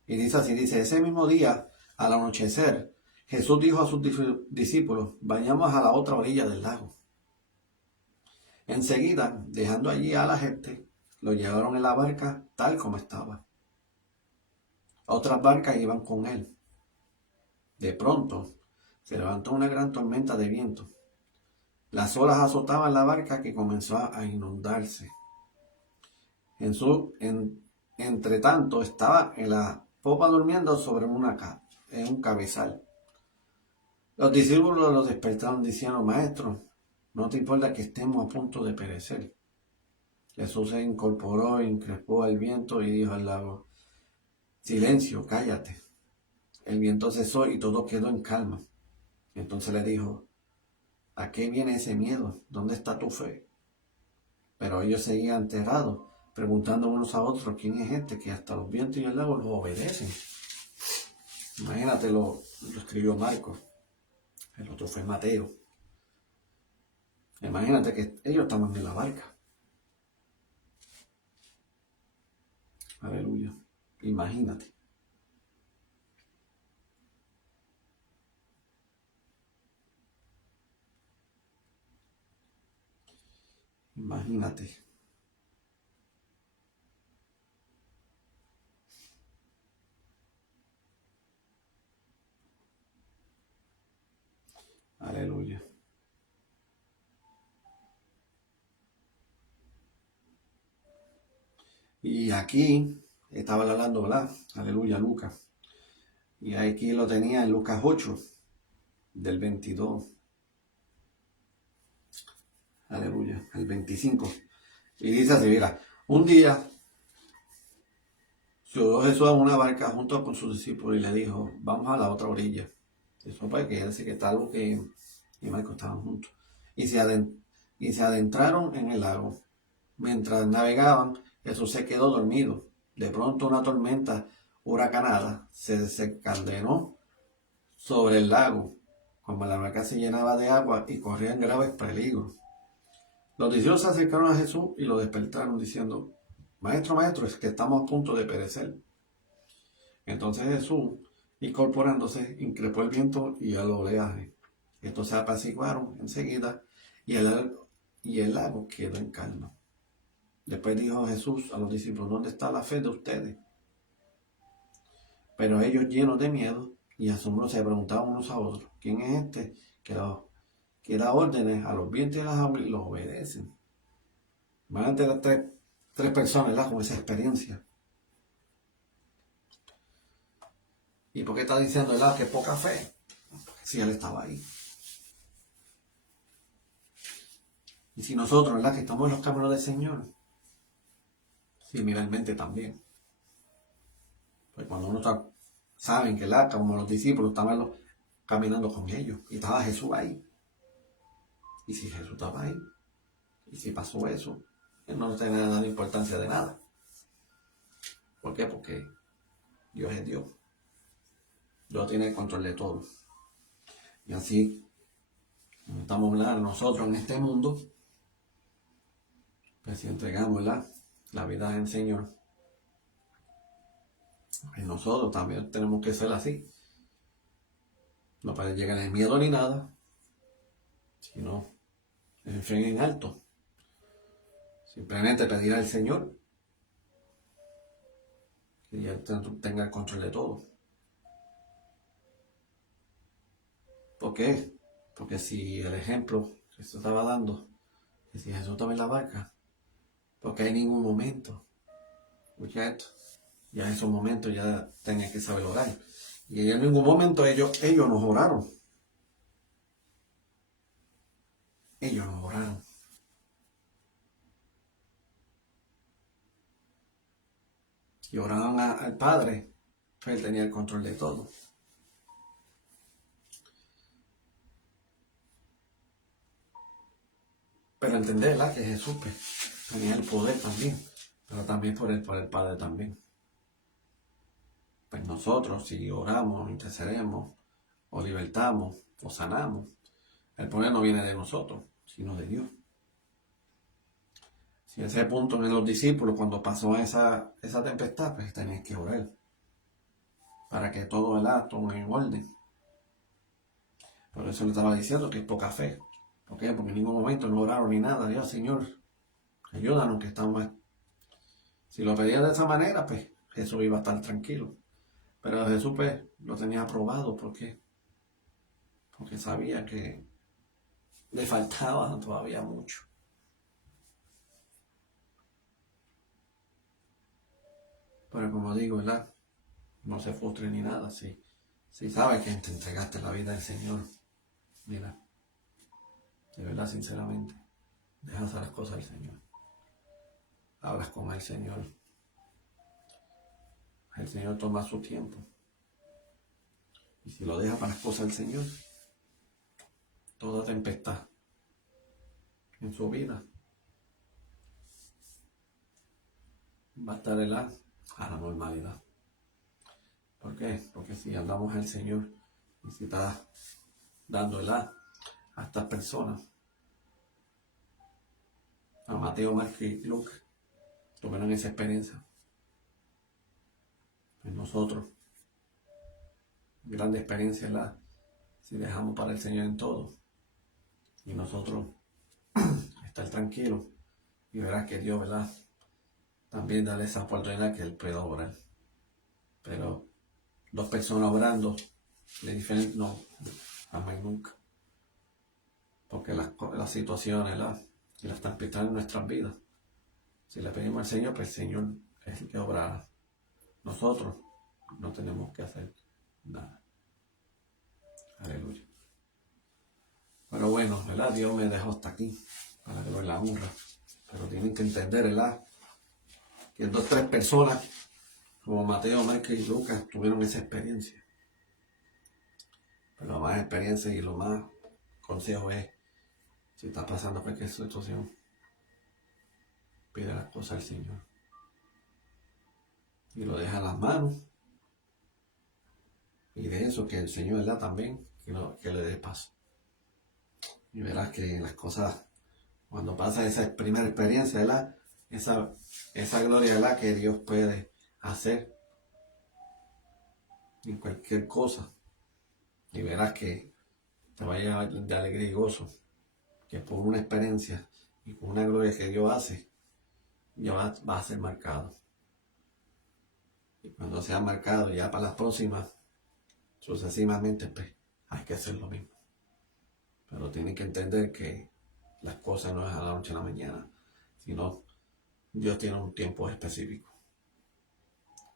Y dice así, dice, ese mismo día, al anochecer, Jesús dijo a sus discípulos, vayamos a la otra orilla del lago. Enseguida, dejando allí a la gente, lo llevaron en la barca tal como estaba. Otras barcas iban con él. De pronto, se levantó una gran tormenta de viento. Las olas azotaban la barca que comenzó a inundarse. Entre tanto, estaba en la popa durmiendo sobre en un cabezal. Los discípulos lo despertaron diciendo, Maestro, ¿no te importa que estemos a punto de perecer? Jesús se incorporó, increspó al viento y dijo al lago, silencio, cállate. El viento cesó y todo quedó en calma. Entonces le dijo, ¿a qué viene ese miedo? ¿Dónde está tu fe? Pero ellos seguían aterrados, preguntando unos a otros, ¿quién es este que hasta los vientos y el agua los obedecen? Imagínate, lo escribió Marcos, el otro fue Mateo. Imagínate que ellos estaban en la barca. Aleluya. Imagínate. Imagínate. Aleluya. Y aquí estaba hablando, ¿verdad? Aleluya, Lucas. Y aquí lo tenía en Lucas 8, del 22. Aleluya, el 25. Y dice así, mira, un día subió Jesús a una barca junto con sus discípulos y le dijo, vamos a la otra orilla. Eso para que dice que tal que y Marcos estaban juntos. Y se adentraron en el lago. Mientras navegaban, Jesús se quedó dormido. De pronto una tormenta huracanada se desencadenó sobre el lago, como la barca se llenaba de agua y corrían graves peligros. Los discípulos se acercaron a Jesús y lo despertaron diciendo, Maestro, maestro, es que estamos a punto de perecer. Entonces Jesús, incorporándose, increpó el viento y el oleaje. Estos se apaciguaron enseguida y el lago quedó en calma. Después dijo Jesús a los discípulos, ¿dónde está la fe de ustedes? Pero ellos, llenos de miedo y asombro, se preguntaban unos a otros, ¿quién es este que da órdenes a los vientos y a las aguas y los obedecen? Van a enterar tres personas, ¿verdad?, con esa experiencia. ¿Y por qué está diciendo, ¿verdad?, que poca fe? Si él estaba ahí. Y si nosotros, ¿verdad?, que estamos en los caminos del Señor, similarmente también. Pues cuando uno saben que como los discípulos estaban caminando con ellos y estaba Jesús ahí. Y si Jesús estaba ahí, y si pasó eso, él no tiene nada de importancia de nada. ¿Por qué? Porque Dios es Dios. Dios tiene el control de todo. Y así, estamos hablando nosotros en este mundo, pues si entregamos la vida al Señor, pues nosotros también tenemos que ser así. No para llegar el miedo ni nada, sino el freno en alto. Simplemente pedir al Señor que Él tenga el control de todo. ¿Por qué? Porque si el ejemplo que se estaba dando, que si Jesús estaba en la barca, porque hay ningún momento, escucha esto, ya en esos momentos ya tenía que saber orar. Y en ningún momento ellos nos oraron. Ellos nos oraron. Y oraban al Padre, pues Él tenía el control de todo. Pero entender que Jesús tenía el poder también, pero también por el Padre también. Pues nosotros, si oramos, intercedemos, o libertamos, o sanamos, el poder no viene de nosotros, sino de Dios. Si ese punto en los discípulos, cuando pasó esa tempestad, pues tenían que orar para que todo el acto en orden. Por eso le estaba diciendo que es poca fe. ¿Por qué? Porque en ningún momento no oraron ni nada. Dios, Señor, ayúdanos que estamos mal. Si lo pedían de esa manera, pues Jesús iba a estar tranquilo. Pero Jesús pues lo tenía aprobado. ¿Por qué? Porque sabía que le faltaba todavía mucho. Pero como digo, ¿verdad?, no se frustre ni nada. Si sabes que te entregaste la vida al Señor, mira, de verdad, sinceramente, dejas las cosas al Señor. Hablas con el Señor. El Señor toma su tiempo. Y si lo dejas para las cosas del Señor, toda tempestad en su vida va a estar a la normalidad. ¿Por qué? Porque si hablamos al Señor y si está dando a estas personas, a Mateo, Marcos y Lucas, tuvieron esa experiencia. En nosotros, grande experiencia si dejamos para el Señor en todo y nosotros estar tranquilos y verás que Dios, ¿verdad? También darle esa oportunidad que Él pueda obrar. Pero dos personas obrando de diferente, no, jamás y nunca. Porque las situaciones, las tempestades en nuestras vidas, si le pedimos al Señor, pues el Señor es el que obrará. Nosotros no tenemos que hacer nada. Aleluya. Pero bueno, ¿verdad? Dios me dejó hasta aquí para que lo la honra. Pero tienen que entender, ¿verdad? Que 2 o 3 personas, como Mateo, Marcos y Lucas, tuvieron esa experiencia. Pero la más experiencia y lo más consejo es, si está pasando cualquier situación, pide las cosas al Señor. Y lo deja en las manos. Y de eso que el Señor, ¿verdad? También, que le dé paz. Y verás que las cosas, cuando pasa esa primera experiencia, ¿verdad? Esa gloria, ¿verdad? Que Dios puede hacer en cualquier cosa. Y verás que te va a llenar de alegría y gozo. Que por una experiencia y por una gloria que Dios hace, ya va a ser marcado. Y cuando sea marcado ya para las próximas, sucesivamente, pues hay que hacer lo mismo. Pero tienen que entender que las cosas no es a la noche a la mañana, sino Dios tiene un tiempo específico.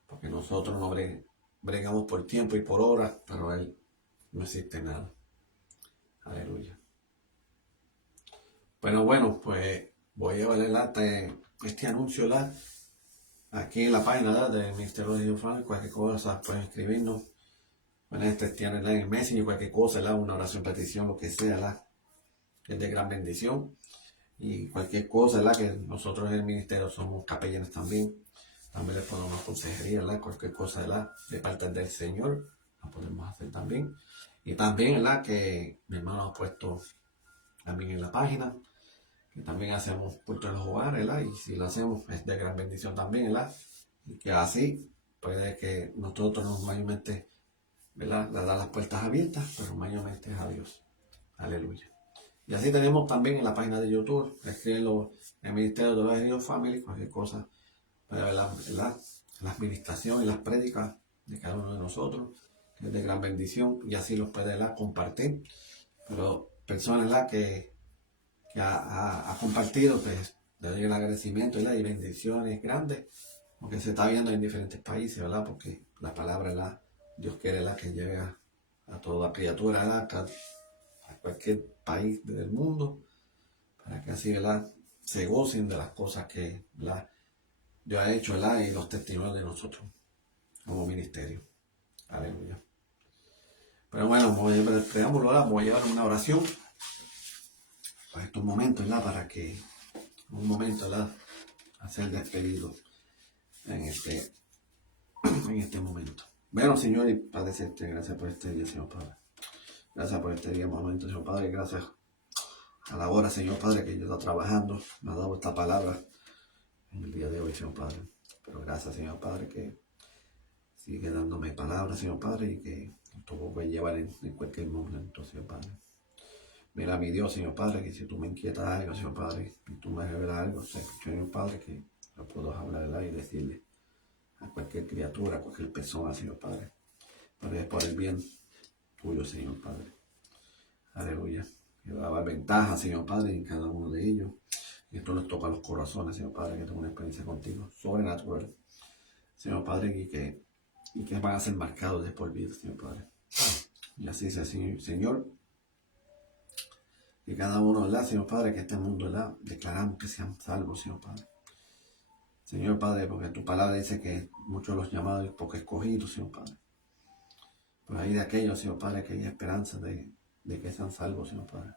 Porque nosotros no bregamos por tiempo y por horas, pero Él no existe nada. Aleluya. Bueno, pues voy a llevar este anuncio aquí en la página del Ministerio de Dios, cualquier cosa pueden escribirnos. Pueden testear en el Messenger, cualquier cosa, una oración, petición, lo que sea, es de gran bendición. Y cualquier cosa, que nosotros en el ministerio somos capellanes también. También les ponemos consejería, cualquier cosa, de parte del Señor, la podemos hacer también. Y también, que mi hermano ha puesto también en la página, que también hacemos culto en los hogares, y si lo hacemos es de gran bendición también, y que así puede que nosotros mayormente, le da las puertas abiertas, pero mayormente es a Dios. Aleluya. Y así tenemos también en la página de YouTube, escribenlo en el Ministerio de la Dios Family, cualquier cosa, para ver las ministraciones y las prédicas de cada uno de nosotros, que es de gran bendición, y así los puede compartir. Pero personas que ha compartido, pues le doy el agradecimiento y bendiciones grandes, porque se está viendo en diferentes países, ¿verdad? Porque la palabra, Dios quiere que llegue a toda criatura, a cualquier país del mundo, para que así, se gocen de las cosas que, Dios ha hecho, y los testimonios de nosotros como ministerio. Aleluya. Pero bueno, voy a llevar una oración para estos momentos, para que un momento, hacer despedido en este momento. Bueno, Señor y Padre Celestial, gracias por este día, Señor Padre. Gracias por este día, momento, Señor Padre. Gracias a la hora, Señor Padre, que yo estoy trabajando. Me ha dado esta palabra en el día de hoy, Señor Padre. Pero gracias, Señor Padre, que sigue dándome palabras, Señor Padre, y que tú puedes llevar en cualquier momento, Señor Padre. Mira, mi Dios, Señor Padre, que si tú me inquietas algo, Señor Padre, y tú me revelas algo, Señor Padre, que lo puedo hablar y decirle a cualquier criatura, a cualquier persona, Señor Padre, pero es por el bien tuyo, Señor Padre. Aleluya. Que va a dar ventaja, Señor Padre, en cada uno de ellos. Y esto les toca a los corazones, Señor Padre, que tengo una experiencia contigo sobrenatural, Señor Padre, y que van a ser marcados de por vida, Señor Padre. Y así sea, Señor. Que cada uno, Señor Padre, que este mundo, declaramos que sean salvos, Señor Padre. Señor Padre, porque tu palabra dice que muchos los llamados y pocos escogidos, Señor Padre. Pues ahí de aquellos, Señor Padre, que hay esperanza de de que sean salvos, Señor Padre.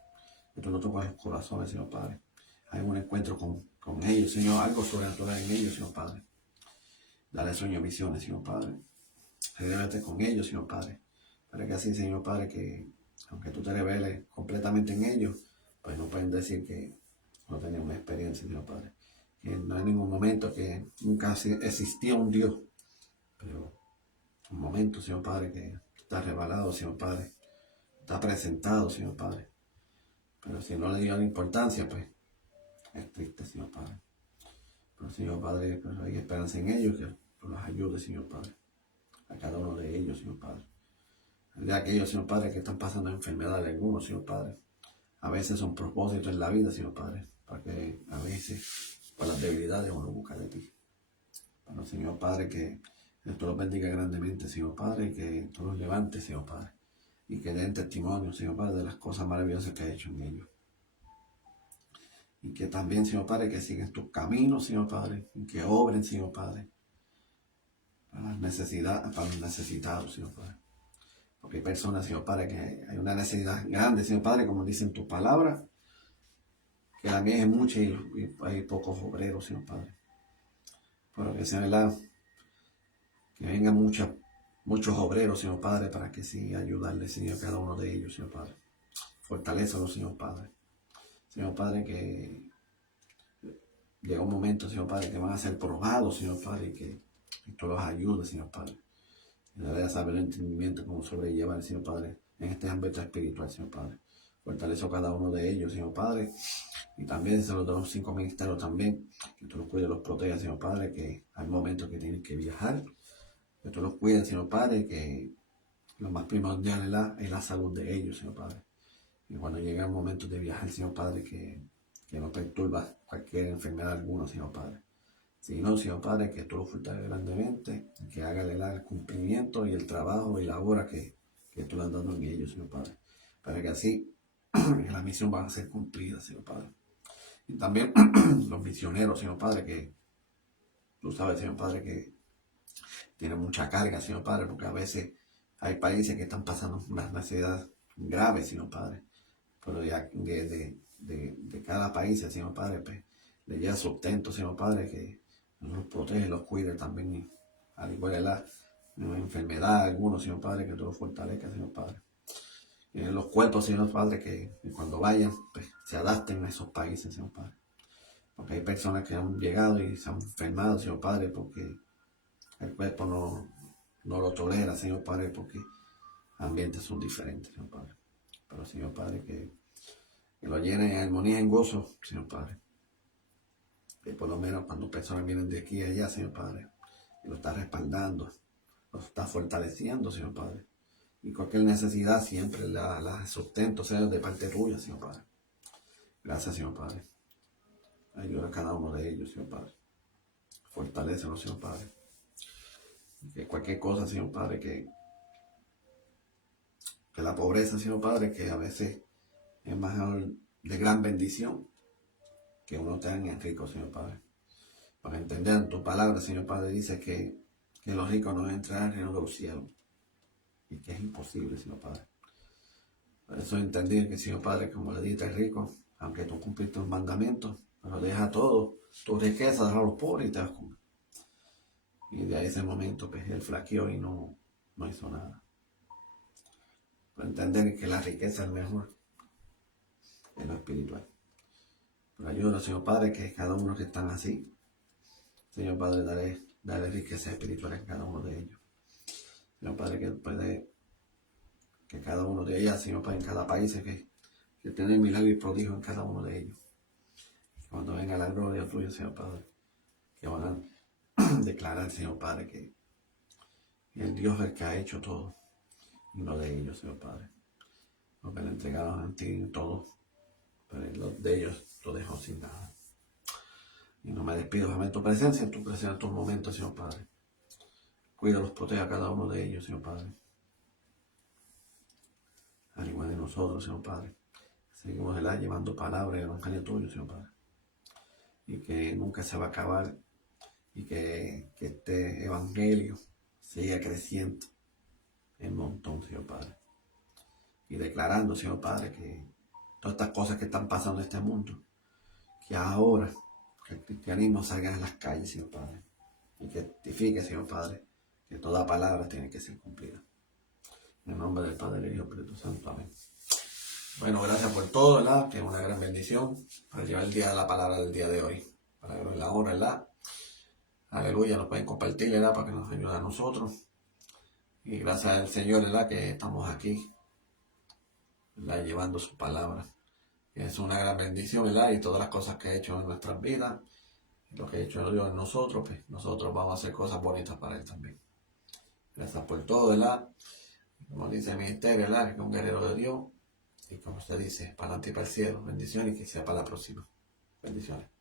Que tú no tocas los corazones, Señor Padre. Hay un encuentro con ellos, Señor, algo sobrenatural en ellos, Señor Padre. Dale sueños, visiones, Señor Padre. Revélate con ellos, Señor Padre. Para que así, Señor Padre, que aunque tú te reveles completamente en ellos, pues no pueden decir que no tenemos una experiencia, Señor Padre. Que no hay ningún momento que nunca existía un Dios. Pero un momento, Señor Padre, que está revelado, Señor Padre. Está presentado, Señor Padre. Pero si no le dio la importancia, pues es triste, Señor Padre. Pero, Señor Padre, pues hay esperanza en ellos, que tú los ayudes, Señor Padre. A cada uno de ellos, Señor Padre. De aquellos, Señor Padre, que están pasando enfermedades algunos, Señor Padre. A veces son propósitos en la vida, Señor Padre. Para que a veces, por las debilidades, uno busca de ti. Pero, Señor Padre, que tú los bendiga grandemente, Señor Padre, y que tú los levantes, Señor Padre. Y que den testimonio, Señor Padre, de las cosas maravillosas que ha hecho en ellos. Y que también, Señor Padre, que sigan tus caminos, Señor Padre, y que obren, Señor Padre, para las necesidades, para los necesitados, Señor Padre. Porque hay personas, Señor Padre, que hay una necesidad grande, Señor Padre, como dicen tus palabras, que la mía es mucha y hay pocos obreros, Señor Padre. Pero que sea verdad, que vengan muchos obreros, Señor Padre, para que sí ayudarle, Señor, a cada uno de ellos, Señor Padre. Fortalézalos, Señor Padre. Señor Padre, que llega un momento, Señor Padre, que van a ser probados, Señor Padre, y que tú los ayudes, Señor Padre. Y le dé saber el entendimiento cómo sobrellevar, Señor Padre, en este ámbito espiritual, Señor Padre. Fortalece a cada uno de ellos, Señor Padre. Y también se los de los 5 ministerios también, que tú los cuides, los protejas, Señor Padre, que hay momentos que tienen que viajar, que tú los cuides, Señor Padre, que lo más primordial es la salud de ellos, Señor Padre. Y cuando llega el momento de viajar, Señor Padre, que no perturba cualquier enfermedad alguna, Señor Padre. Sino, Señor Padre, que tú lo fortaleces grandemente, que haga el cumplimiento y el trabajo y la obra que tú le has dado en ellos, Señor Padre. Para que así la misión va a ser cumplida, Señor Padre. Y también los misioneros, Señor Padre, que tú sabes, Señor Padre, que tienen mucha carga, Señor Padre, porque a veces hay países que están pasando unas necesidades graves, Señor Padre. Pero de cada país, Señor Padre, pues, le lleva sustento, Señor Padre, que los protege, los cuide también, al igual de la enfermedad, algunos, Señor Padre, que tú los fortalezcas, Señor Padre. Y en los cuerpos, Señor Padre, que cuando vayan, pues, se adapten a esos países, Señor Padre. Porque hay personas que han llegado y se han enfermado, Señor Padre, porque el cuerpo no lo tolera, Señor Padre, porque ambientes son diferentes, Señor Padre. Pero, Señor Padre, que lo llenen en armonía, en gozo, Señor Padre. Que por lo menos cuando personas vienen de aquí a allá, Señor Padre, que lo está respaldando, lo está fortaleciendo, Señor Padre. Y cualquier necesidad siempre la sustento, sea de parte tuya, Señor Padre. Gracias, Señor Padre. Ayuda a cada uno de ellos, Señor Padre. Fortalécenos, Señor Padre. Que cualquier cosa, Señor Padre, que la pobreza, Señor Padre, que a veces es más de gran bendición que uno tenga en rico, Señor Padre. Para entender tu palabra, Señor Padre, dice que los ricos no entran al reino de los cielos. Y que es imposible, Señor Padre. Por eso entendí que, Señor Padre, como le diste al rico, aunque tú cumpliste los mandamientos, pero deja todo, tu riqueza, deja a los pobres y te vas a comer. Y de ahí ese momento, pues, él flaqueó y no hizo nada. Para entender que la riqueza es mejor en lo espiritual. Pero ayuda, Señor Padre, que cada uno que están así, Señor Padre, dale riqueza espiritual a cada uno de ellos. Señor Padre, que cada uno de ellas, Señor Padre, en cada país, que tenga milagro y prodigio en cada uno de ellos. Cuando venga la gloria tuya, Señor Padre, que van a declarar, Señor Padre, que el Dios es el que ha hecho todo, y no de ellos, Señor Padre. Porque le entregaron a ti todo, pero los de ellos lo dejó sin nada. Y no me despido jamás de tu presencia, en tu presencia, en tus momentos, Señor Padre. Cuídalos, protege a cada uno de ellos, Señor Padre. Al igual de nosotros, Señor Padre. Seguimos llevando palabra y el evangelio tuyo, Señor Padre. Y que nunca se va a acabar. Y que este evangelio siga creciendo en montón, Señor Padre. y declarando, Señor Padre, que todas estas cosas que están pasando en este mundo, que ahora que el cristianismo salga a las calles, Señor Padre, y que testifique, Señor Padre, que toda palabra tiene que ser cumplida. En el nombre del Padre, del Hijo y del Espíritu Santo. Amén. Bueno, gracias por todo, ¿verdad? Que es una gran bendición para llevar el día de la palabra del día de hoy. Para que la hora, ¿verdad? Aleluya, nos pueden compartir, ¿verdad? Para que nos ayude a nosotros. Y gracias al Señor, ¿verdad? Que estamos aquí, ¿verdad? Llevando su palabra. Es una gran bendición, ¿verdad? Y todas las cosas que ha hecho en nuestras vidas, lo que ha hecho Dios en nosotros, pues nosotros vamos a hacer cosas bonitas para Él también. Gracias por todo, ¿verdad? Como dice el ministerio, ¿verdad? Que es un guerrero de Dios. Y como usted dice, para adelante y para el cielo. Bendiciones y que sea para la próxima. Bendiciones.